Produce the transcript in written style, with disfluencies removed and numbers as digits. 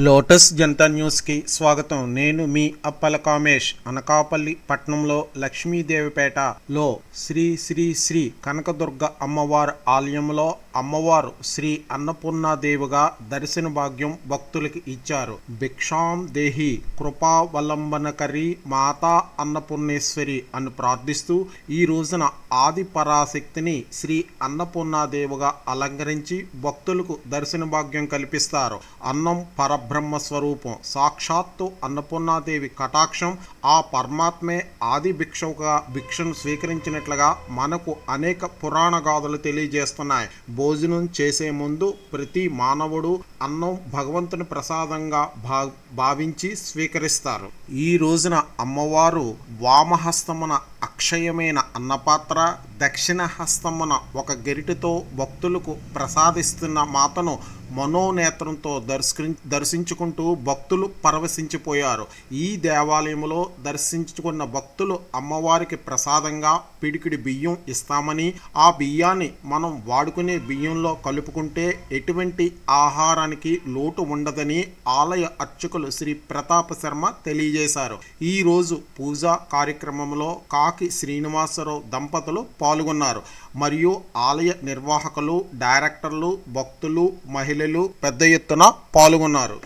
Lotus Janata న్యూస్కి స్వాగతం. నేను మీ అప్పల కామేష్. అనకాపల్లి పట్టణంలో లక్ష్మీదేవిపేటలో శ్రీ శ్రీ శ్రీ కనకదుర్గ అమ్మవారి ఆలయంలో అమ్మవారు శ్రీ అన్నపూర్ణాదేవిగా దర్శన భాగ్యం భక్తులకి ఇచ్చారు. భిక్షాం దేహి కృపావలంబనకరి మాతా అన్నపూర్ణేశ్వరి అని ప్రార్థిస్తూ ఈ రోజున ఆది పరాశక్తిని శ్రీ అన్నపూర్ణాదేవిగా అలంకరించి భక్తులకు దర్శన భాగ్యం కల్పిస్తారు. అన్నం పరబ్రహ్మస్వరూపం, సాక్షాత్తు అన్నపూర్ణాదేవి కటాక్షం. ఆ పరమాత్మే ఆది భిక్షువుగా భిక్షను స్వీకరించినట్లుగా మనకు అనేక పురాణ గాథలు తెలియజేస్తున్నాయి. భోజనం చేసే ముందు ప్రతి మానవుడు అన్నం భగవంతుని ప్రసాదంగా భావించి స్వీకరిస్తారు. ఈ రోజున అమ్మవారు వామహస్తమున అక్షయమైన అన్నపాత్ర, దక్షిణ హస్తమున ఒక గరిటెతో భక్తులకు ప్రసాదిస్తున్న మాతను మనోనేత్రంతో దర్శించుకుంటూ భక్తులు పరవశించిపోయారు. ఈ దేవాలయంలో దర్శించుకున్న భక్తులు అమ్మవారికి ప్రసాదంగా పిడికిడి బియ్యం ఇస్తామని, ఆ బియ్యాన్ని మనం వాడుకునే బియ్యంలో కలుపుకుంటే ఎటువంటి ఆహారానికి లోటు ఉండదని ఆలయ అర్చకులు శ్రీ ప్రతాప శర్మ తెలియజేశారు. ఈ రోజు పూజా కార్యక్రమంలో కాకి శ్రీనివాసరావు దంపతులు పాల్గొన్నారు. మరియు ఆలయ నిర్వాహకులు, డైరెక్టర్లు, భక్తులు, మహిళలు పెద్ద ఎత్తున పాల్గొన్నారు.